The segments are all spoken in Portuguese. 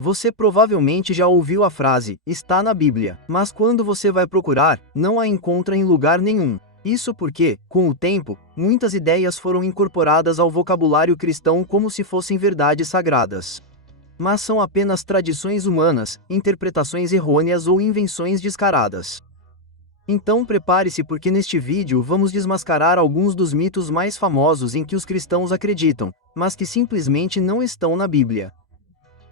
Você provavelmente já ouviu a frase, está na Bíblia, mas quando você vai procurar, não a encontra em lugar nenhum. Isso porque, com o tempo, muitas ideias foram incorporadas ao vocabulário cristão como se fossem verdades sagradas. Mas são apenas tradições humanas, interpretações errôneas ou invenções descaradas. Então prepare-se porque neste vídeo vamos desmascarar alguns dos mitos mais famosos em que os cristãos acreditam, mas que simplesmente não estão na Bíblia.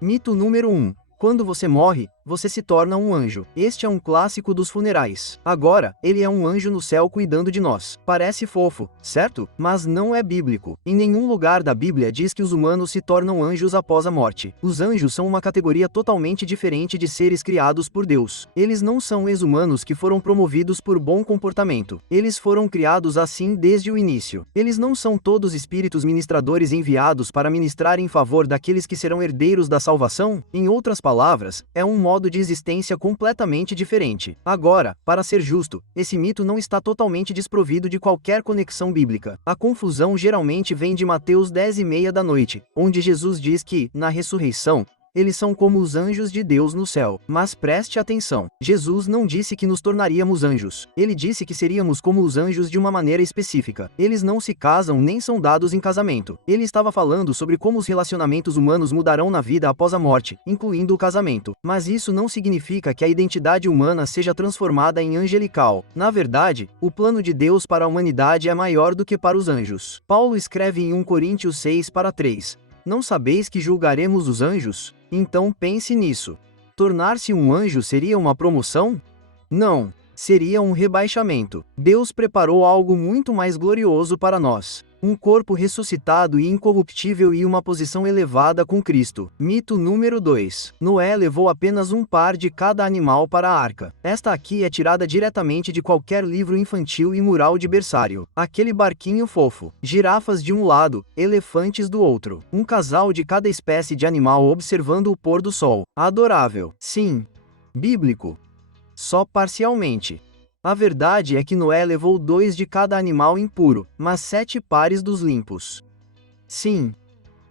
Mito número 1. Quando você morre, você se torna um anjo. Este é um clássico dos funerais. Agora, ele é um anjo no céu cuidando de nós. Parece fofo, certo? Mas não é bíblico. Em nenhum lugar da Bíblia diz que os humanos se tornam anjos após a morte. Os anjos são uma categoria totalmente diferente de seres criados por Deus. Eles não são ex-humanos que foram promovidos por bom comportamento. Eles foram criados assim desde o início. Eles não são todos espíritos ministradores enviados para ministrar em favor daqueles que serão herdeiros da salvação? Em outras palavras, é um modo de existência completamente diferente. Agora, para ser justo, esse mito não está totalmente desprovido de qualquer conexão bíblica. A confusão geralmente vem de Mateus 10:30, onde Jesus diz que, na ressurreição, eles são como os anjos de Deus no céu. Mas preste atenção, Jesus não disse que nos tornaríamos anjos. Ele disse que seríamos como os anjos de uma maneira específica. Eles não se casam nem são dados em casamento. Ele estava falando sobre como os relacionamentos humanos mudarão na vida após a morte, incluindo o casamento. Mas isso não significa que a identidade humana seja transformada em angelical. Na verdade, o plano de Deus para a humanidade é maior do que para os anjos. Paulo escreve em 1 Coríntios 6:3. Não sabeis que julgaremos os anjos? Então pense nisso. Tornar-se um anjo seria uma promoção? Não, seria um rebaixamento. Deus preparou algo muito mais glorioso para nós. Um corpo ressuscitado e incorruptível e uma posição elevada com Cristo. Mito número 2. Noé levou apenas um par de cada animal para a arca. Esta aqui é tirada diretamente de qualquer livro infantil e mural de berçário. Aquele barquinho fofo. Girafas de um lado, elefantes do outro. Um casal de cada espécie de animal observando o pôr do sol. Adorável. Sim. Bíblico. Só parcialmente. A verdade é que Noé levou 2 de cada animal impuro, mas 7 pares dos limpos. Sim.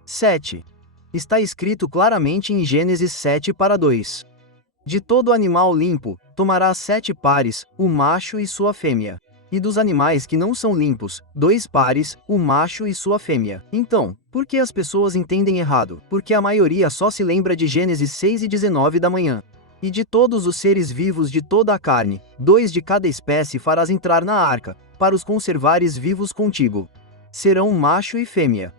7. Está escrito claramente em Gênesis 7:2. De todo animal limpo, tomarás 7 pares, o macho e sua fêmea. E dos animais que não são limpos, 2 pares, o macho e sua fêmea. Então, por que as pessoas entendem errado? Porque a maioria só se lembra de Gênesis 6:19 da manhã. E de todos os seres vivos de toda a carne, 2 de cada espécie farás entrar na arca, para os conservares vivos contigo. Serão macho e fêmea.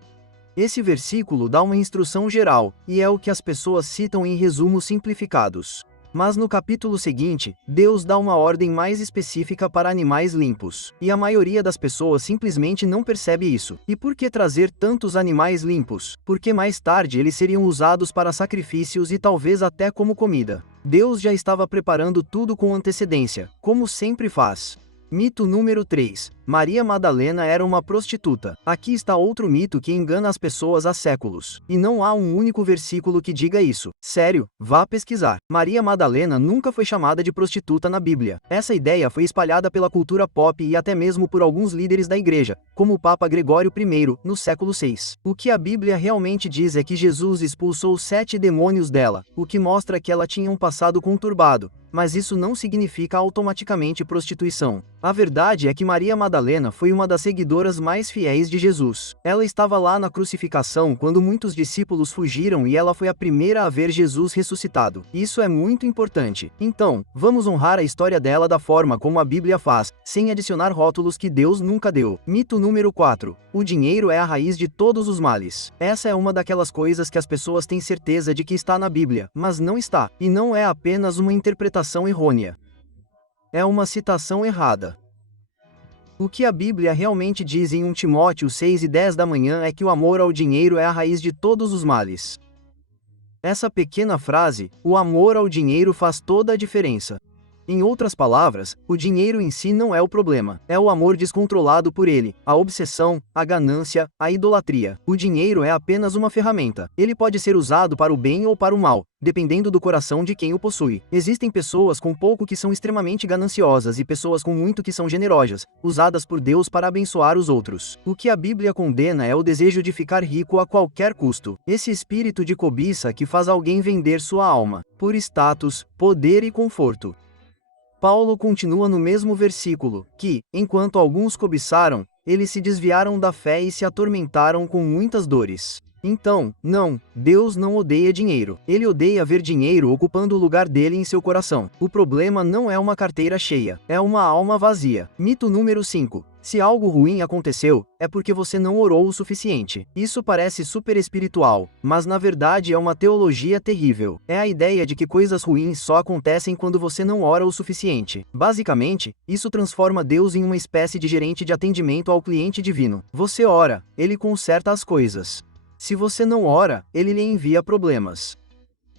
Esse versículo dá uma instrução geral, e é o que as pessoas citam em resumos simplificados. Mas no capítulo seguinte, Deus dá uma ordem mais específica para animais limpos. E a maioria das pessoas simplesmente não percebe isso. E por que trazer tantos animais limpos? Porque mais tarde eles seriam usados para sacrifícios e talvez até como comida. Deus já estava preparando tudo com antecedência, como sempre faz. Mito número 3. Maria Madalena era uma prostituta. Aqui está outro mito que engana as pessoas há séculos. E não há um único versículo que diga isso. Sério, vá pesquisar. Maria Madalena nunca foi chamada de prostituta na Bíblia. Essa ideia foi espalhada pela cultura pop e até mesmo por alguns líderes da igreja, como o Papa Gregório I, no século VI. O que a Bíblia realmente diz é que Jesus expulsou 7 demônios dela, o que mostra que ela tinha um passado conturbado. Mas isso não significa automaticamente prostituição. A verdade é que Maria Madalena foi uma das seguidoras mais fiéis de Jesus. Ela estava lá na crucificação quando muitos discípulos fugiram e ela foi a primeira a ver Jesus ressuscitado. Isso é muito importante. Então, vamos honrar a história dela da forma como a Bíblia faz, sem adicionar rótulos que Deus nunca deu. Mito número 4. O dinheiro é a raiz de todos os males. Essa é uma daquelas coisas que as pessoas têm certeza de que está na Bíblia, mas não está. E não é apenas uma interpretação errônea. É uma citação errada. O que a Bíblia realmente diz em 1 Timóteo 6:10 da manhã é que o amor ao dinheiro é a raiz de todos os males. Essa pequena frase, o amor ao dinheiro faz toda a diferença. Em outras palavras, o dinheiro em si não é o problema, é o amor descontrolado por ele, a obsessão, a ganância, a idolatria. O dinheiro é apenas uma ferramenta. Ele pode ser usado para o bem ou para o mal, dependendo do coração de quem o possui. Existem pessoas com pouco que são extremamente gananciosas e pessoas com muito que são generosas, usadas por Deus para abençoar os outros. O que a Bíblia condena é o desejo de ficar rico a qualquer custo. Esse espírito de cobiça que faz alguém vender sua alma, por status, poder e conforto. Paulo continua no mesmo versículo, que, enquanto alguns cobiçaram, eles se desviaram da fé e se atormentaram com muitas dores. Então, não, Deus não odeia dinheiro. Ele odeia ver dinheiro ocupando o lugar dele em seu coração. O problema não é uma carteira cheia, é uma alma vazia. Mito número 5. Se algo ruim aconteceu, é porque você não orou o suficiente. Isso parece super espiritual, mas na verdade é uma teologia terrível. É a ideia de que coisas ruins só acontecem quando você não ora o suficiente. Basicamente, isso transforma Deus em uma espécie de gerente de atendimento ao cliente divino. Você ora, ele conserta as coisas. Se você não ora, ele lhe envia problemas.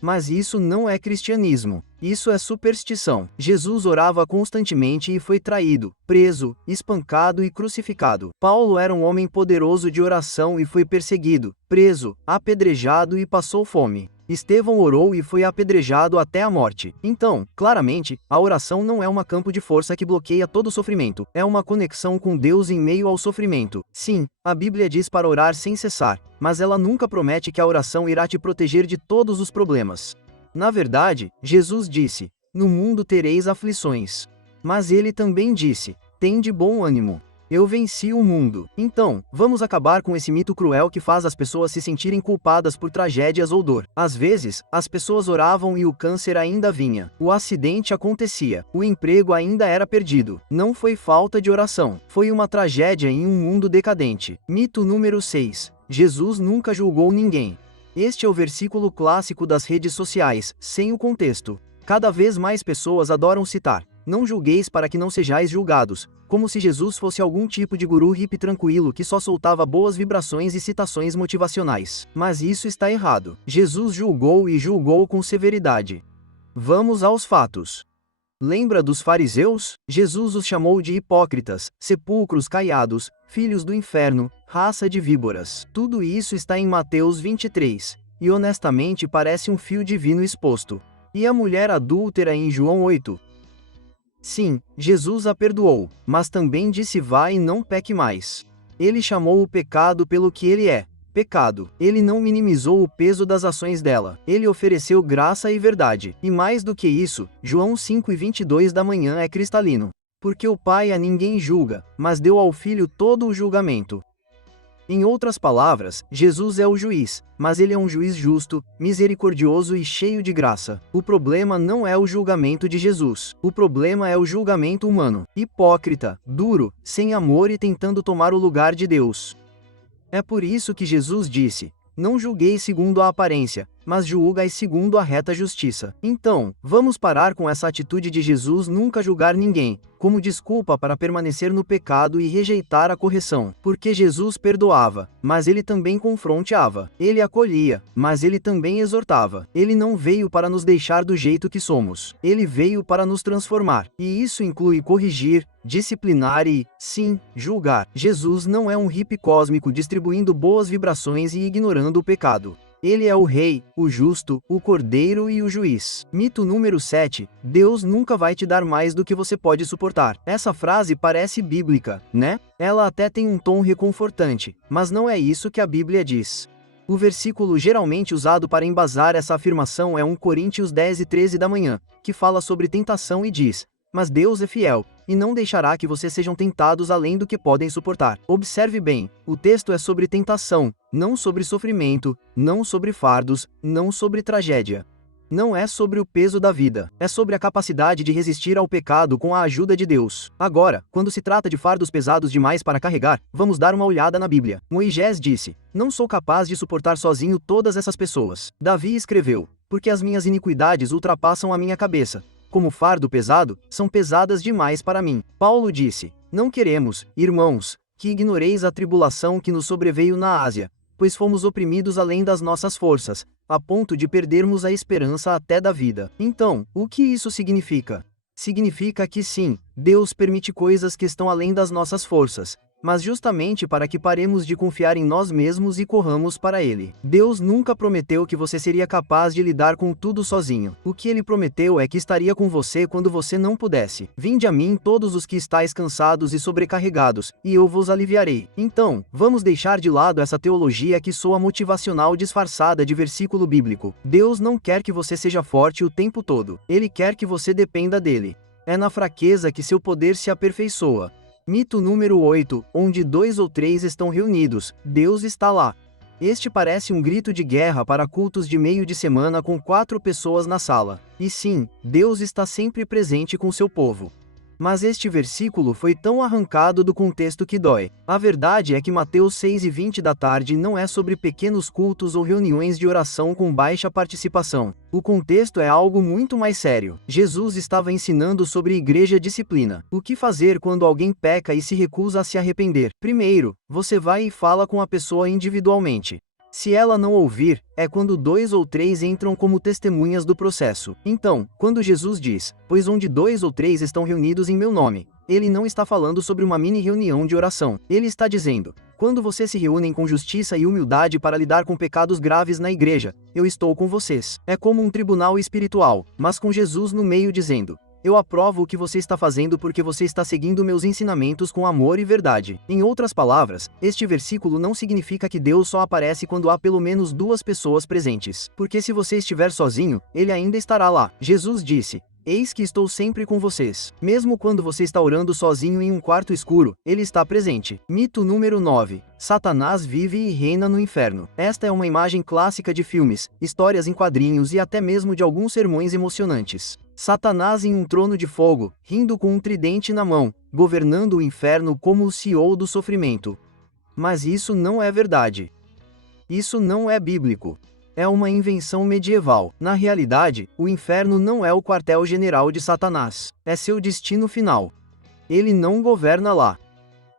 Mas isso não é cristianismo. Isso é superstição. Jesus orava constantemente e foi traído, preso, espancado e crucificado. Paulo era um homem poderoso de oração e foi perseguido, preso, apedrejado e passou fome. Estevão orou e foi apedrejado até a morte. Então, claramente, a oração não é um campo de força que bloqueia todo o sofrimento, é uma conexão com Deus em meio ao sofrimento. Sim, a Bíblia diz para orar sem cessar, mas ela nunca promete que a oração irá te proteger de todos os problemas. Na verdade, Jesus disse: "No mundo tereis aflições." Mas ele também disse: "Tende bom ânimo. Eu venci o mundo." Então, vamos acabar com esse mito cruel que faz as pessoas se sentirem culpadas por tragédias ou dor. Às vezes, as pessoas oravam e o câncer ainda vinha. O acidente acontecia. O emprego ainda era perdido. Não foi falta de oração. Foi uma tragédia em um mundo decadente. Mito número 6. Jesus nunca julgou ninguém. Este é o versículo clássico das redes sociais, sem o contexto. Cada vez mais pessoas adoram citar: "Não julgueis para que não sejais julgados", como se Jesus fosse algum tipo de guru hippie tranquilo que só soltava boas vibrações e citações motivacionais. Mas isso está errado. Jesus julgou e julgou com severidade. Vamos aos fatos. Lembra dos fariseus? Jesus os chamou de hipócritas, sepulcros caiados, filhos do inferno, raça de víboras. Tudo isso está em Mateus 23, e honestamente parece um fio divino exposto. E a mulher adúltera em João 8? Sim, Jesus a perdoou, mas também disse: "Vá e não peque mais." Ele chamou o pecado pelo que ele é, pecado. Ele não minimizou o peso das ações dela. Ele ofereceu graça e verdade. E mais do que isso, João 5:22 da manhã é cristalino. Porque o Pai a ninguém julga, mas deu ao Filho todo o julgamento. Em outras palavras, Jesus é o juiz, mas ele é um juiz justo, misericordioso e cheio de graça. O problema não é o julgamento de Jesus. O problema é o julgamento humano, hipócrita, duro, sem amor e tentando tomar o lugar de Deus. É por isso que Jesus disse: "Não julgueis segundo a aparência, mas julgai segundo a reta justiça." Então, vamos parar com essa atitude de Jesus nunca julgar ninguém, como desculpa para permanecer no pecado e rejeitar a correção. Porque Jesus perdoava, mas ele também confrontava. Ele acolhia, mas ele também exortava. Ele não veio para nos deixar do jeito que somos. Ele veio para nos transformar. E isso inclui corrigir, disciplinar e, sim, julgar. Jesus não é um hippie cósmico distribuindo boas vibrações e ignorando o pecado. Ele é o Rei, o Justo, o Cordeiro e o Juiz. Mito número 7. Deus nunca vai te dar mais do que você pode suportar. Essa frase parece bíblica, né? Ela até tem um tom reconfortante, mas não é isso que a Bíblia diz. O versículo geralmente usado para embasar essa afirmação é 1 Coríntios 10:13 da manhã, que fala sobre tentação e diz: "Mas Deus é fiel, e não deixará que vocês sejam tentados além do que podem suportar." Observe bem, o texto é sobre tentação, não sobre sofrimento, não sobre fardos, não sobre tragédia. Não é sobre o peso da vida, é sobre a capacidade de resistir ao pecado com a ajuda de Deus. Agora, quando se trata de fardos pesados demais para carregar, vamos dar uma olhada na Bíblia. Moisés disse: "Não sou capaz de suportar sozinho todas essas pessoas." Davi escreveu: "Porque as minhas iniquidades ultrapassam a minha cabeça. Como fardo pesado, são pesadas demais para mim." Paulo disse: "Não queremos, irmãos, que ignoreis a tribulação que nos sobreveio na Ásia, pois fomos oprimidos além das nossas forças, a ponto de perdermos a esperança até da vida." Então, o que isso significa? significa que sim, Deus permite coisas que estão além das nossas forças, mas justamente para que paremos de confiar em nós mesmos e corramos para Ele. Deus nunca prometeu que você seria capaz de lidar com tudo sozinho. O que Ele prometeu é que estaria com você quando você não pudesse. Vinde a mim todos os que estáis cansados e sobrecarregados, e eu vos aliviarei. Então, vamos deixar de lado essa teologia que soa motivacional disfarçada de versículo bíblico. Deus não quer que você seja forte o tempo todo. Ele quer que você dependa dele. É na fraqueza que seu poder se aperfeiçoa. Mito número 8, onde 2 ou 3 estão reunidos, Deus está lá. Este parece um grito de guerra para cultos de meio de semana com 4 pessoas na sala. E sim, Deus está sempre presente com seu povo. Mas este versículo foi tão arrancado do contexto que dói. A verdade é que Mateus 6:20 da tarde não é sobre pequenos cultos ou reuniões de oração com baixa participação. O contexto é algo muito mais sério. Jesus estava ensinando sobre igreja disciplina. O que fazer quando alguém peca e se recusa a se arrepender? Primeiro, você vai e fala com a pessoa individualmente. Se ela não ouvir, é quando 2 ou 3 entram como testemunhas do processo. Então, quando Jesus diz, pois onde 2 ou 3 estão reunidos em meu nome, ele não está falando sobre uma mini reunião de oração. Ele está dizendo, quando vocês se reúnem com justiça e humildade para lidar com pecados graves na igreja, eu estou com vocês. É como um tribunal espiritual, mas com Jesus no meio dizendo, eu aprovo o que você está fazendo porque você está seguindo meus ensinamentos com amor e verdade. Em outras palavras, este versículo não significa que Deus só aparece quando há pelo menos 2 pessoas presentes. Porque se você estiver sozinho, ele ainda estará lá. Jesus disse, eis que estou sempre com vocês. Mesmo quando você está orando sozinho em um quarto escuro, ele está presente. Mito número 9. Satanás vive e reina no inferno. Esta é uma imagem clássica de filmes, histórias em quadrinhos e até mesmo de alguns sermões emocionantes. Satanás em um trono de fogo, rindo com um tridente na mão, governando o inferno como o CEO do sofrimento. Mas isso não é verdade. Isso não é bíblico. É uma invenção medieval. Na realidade, o inferno não é o quartel-general de Satanás. É seu destino final. Ele não governa lá.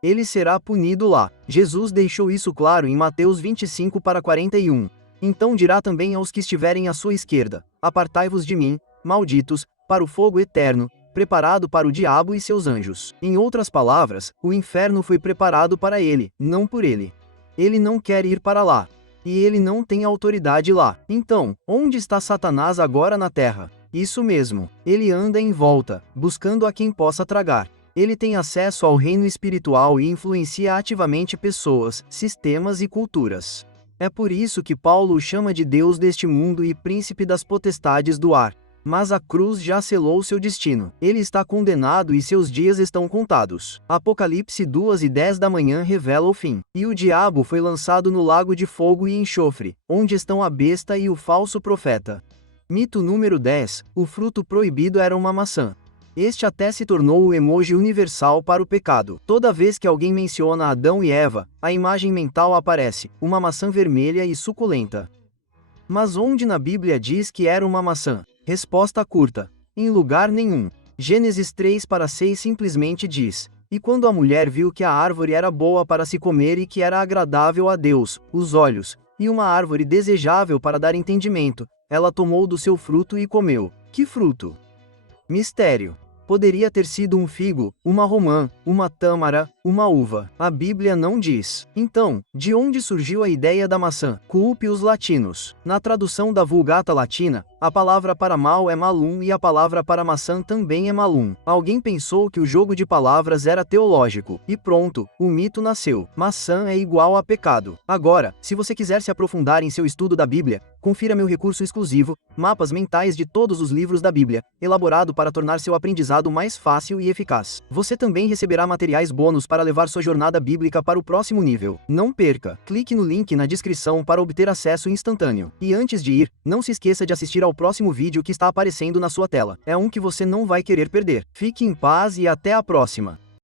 Ele será punido lá. Jesus deixou isso claro em Mateus 25:41. Então dirá também aos que estiverem à sua esquerda, apartai-vos de mim, malditos, para o fogo eterno, preparado para o diabo e seus anjos. Em outras palavras, o inferno foi preparado para ele, não por ele. Ele não quer ir para lá. E ele não tem autoridade lá. Então, onde está Satanás agora na terra? Isso mesmo. Ele anda em volta, buscando a quem possa tragar. Ele tem acesso ao reino espiritual e influencia ativamente pessoas, sistemas e culturas. É por isso que Paulo o chama de Deus deste mundo e príncipe das potestades do ar. Mas a cruz já selou seu destino. Ele está condenado e seus dias estão contados. Apocalipse 2:10 da manhã revela o fim. E o diabo foi lançado no lago de fogo e enxofre, onde estão a besta e o falso profeta. Mito número 10. O fruto proibido era uma maçã. Este até se tornou o emoji universal para o pecado. Toda vez que alguém menciona Adão e Eva, a imagem mental aparece, uma maçã vermelha e suculenta. Mas onde na Bíblia diz que era uma maçã? Resposta curta. Em lugar nenhum. Gênesis 3:6 simplesmente diz, e quando a mulher viu que a árvore era boa para se comer e que era agradável a Deus, os olhos, e uma árvore desejável para dar entendimento, ela tomou do seu fruto e comeu. Que fruto? Mistério. Poderia ter sido um figo, uma romã, uma tâmara, uma uva. A Bíblia não diz. Então, de onde surgiu a ideia da maçã? Culpe os latinos. Na tradução da Vulgata Latina, a palavra para mal é malum e a palavra para maçã também é malum. Alguém pensou que o jogo de palavras era teológico. E pronto, o mito nasceu. Maçã é igual a pecado. Agora, se você quiser se aprofundar em seu estudo da Bíblia, confira meu recurso exclusivo, Mapas Mentais de todos os livros da Bíblia, elaborado para tornar seu aprendizado mais fácil e eficaz. Você também receberá materiais bônus para levar sua jornada bíblica para o próximo nível. Não perca! Clique no link na descrição para obter acesso instantâneo. E antes de ir, não se esqueça de assistir ao próximo vídeo que está aparecendo na sua tela. É um que você não vai querer perder. Fique em paz e até a próxima!